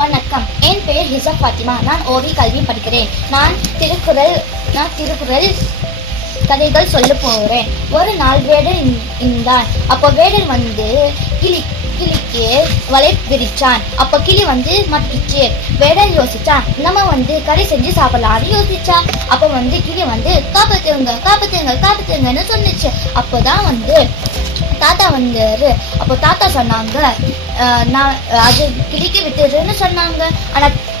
வணக்கம். என் பெயர் ஹிசப் ஃபாத்திமா. நான் ஓவி கல்வி படிக்கிறேன். நான் திருக்குறள் கதைகள் சொல்ல போகிறேன். ஒரு நாள் வேடன் இருந்தான். அப்போ வேடன் கிளிக்கு வலை விரிச்சான். அப்போ கிளி மாட்டிக்கிச்சு. வேடன் யோசிச்சான், நம்ம கறி செஞ்சு சாப்பிடலாம்னு யோசிச்சான். அப்போ கிளி காப்பாத்துங்க காப்பாத்துங்க காப்பாத்துங்கன்னு சொன்னிச்சு. அப்போதான் தாத்தா வந்தாரு. அப்போ தாத்தா சொன்னாங்க, நான் அது கிளிக்கு விட்டுருன்னு சொன்னாங்க.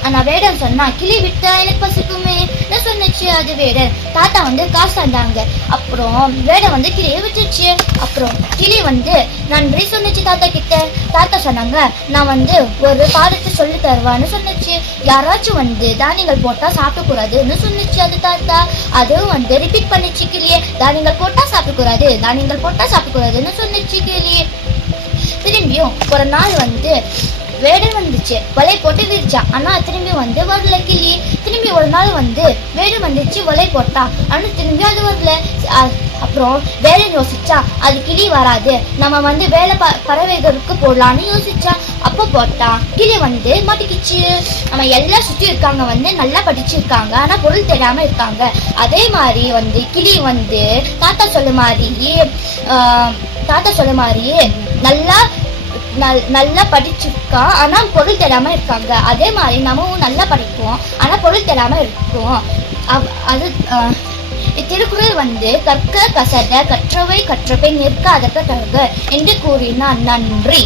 ஆனா வேடன் சொன்னா, கிளி விட்டா எனக்கு பசிக்குமே சொன்னிச்சு. அது வேடன். தாத்தா காசு தந்தாங்க. அப்புறம் வேடன் கிளியை விட்டுச்சு. அப்புறம் கிளி நன்றி சொன்னிச்சு தாத்தா கிட்ட. தாத்தா சொன்னாங்க, நான் ஒரு பாடத்தை சொல்லி தருவான்னு சொன்னிச்சு. யாராச்சும் தானியங்கள் போட்டா சாப்பிடக்கூடாதுன்னு சொன்னிச்சு அது தாத்தா. அதுவும் ரிப்பீட் பண்ணிச்சு கிளியே, தானியங்கள் போட்டா சாப்பிடக்கூடாது, தானியங்கள் போட்டா சாப்பிடக்கூடாதுன்னு சொன்னிச்சு கிளி. திரும்பியும் ஒரு நாள் வேடன் வந்துச்சு. வலை போட்டு விரிச்சா. ஆனா திரும்பி வரல கிளி. திரும்பி ஒரு நாள் வேடன் வந்துச்சு, வலை போட்டா. ஆனா திரும்பி அது வரல. அப்புறம் வேடன் யோசிச்சா, அது கிளி வராது, நம்ம வேலை பறவைகளுக்கு போடலான்னு யோசிச்சா. அப்போ போட்டா கிளி மாட்டிக்கிச்சு. நம்ம எல்லாம் சுத்தி இருக்காங்க நல்லா படிச்சிருக்காங்க, ஆனா பொருள் தெரியாம இருக்காங்க. அதே மாதிரி கிளி தாத்தா சொல்ல மாதிரியே நல்லா படிச்சிருக்கா, ஆனா பொருள் தெரியாம இருக்காங்க. அதே மாதிரி நம்மவும் நல்லா படிப்போம், ஆனா பொருள் தெரியாம இருக்கும். அது இத்திருக்குறள் கற்க கசட கற்றவை கற்றவை நிற்க அதற்க தருக என்று கூறினார். நன்றி.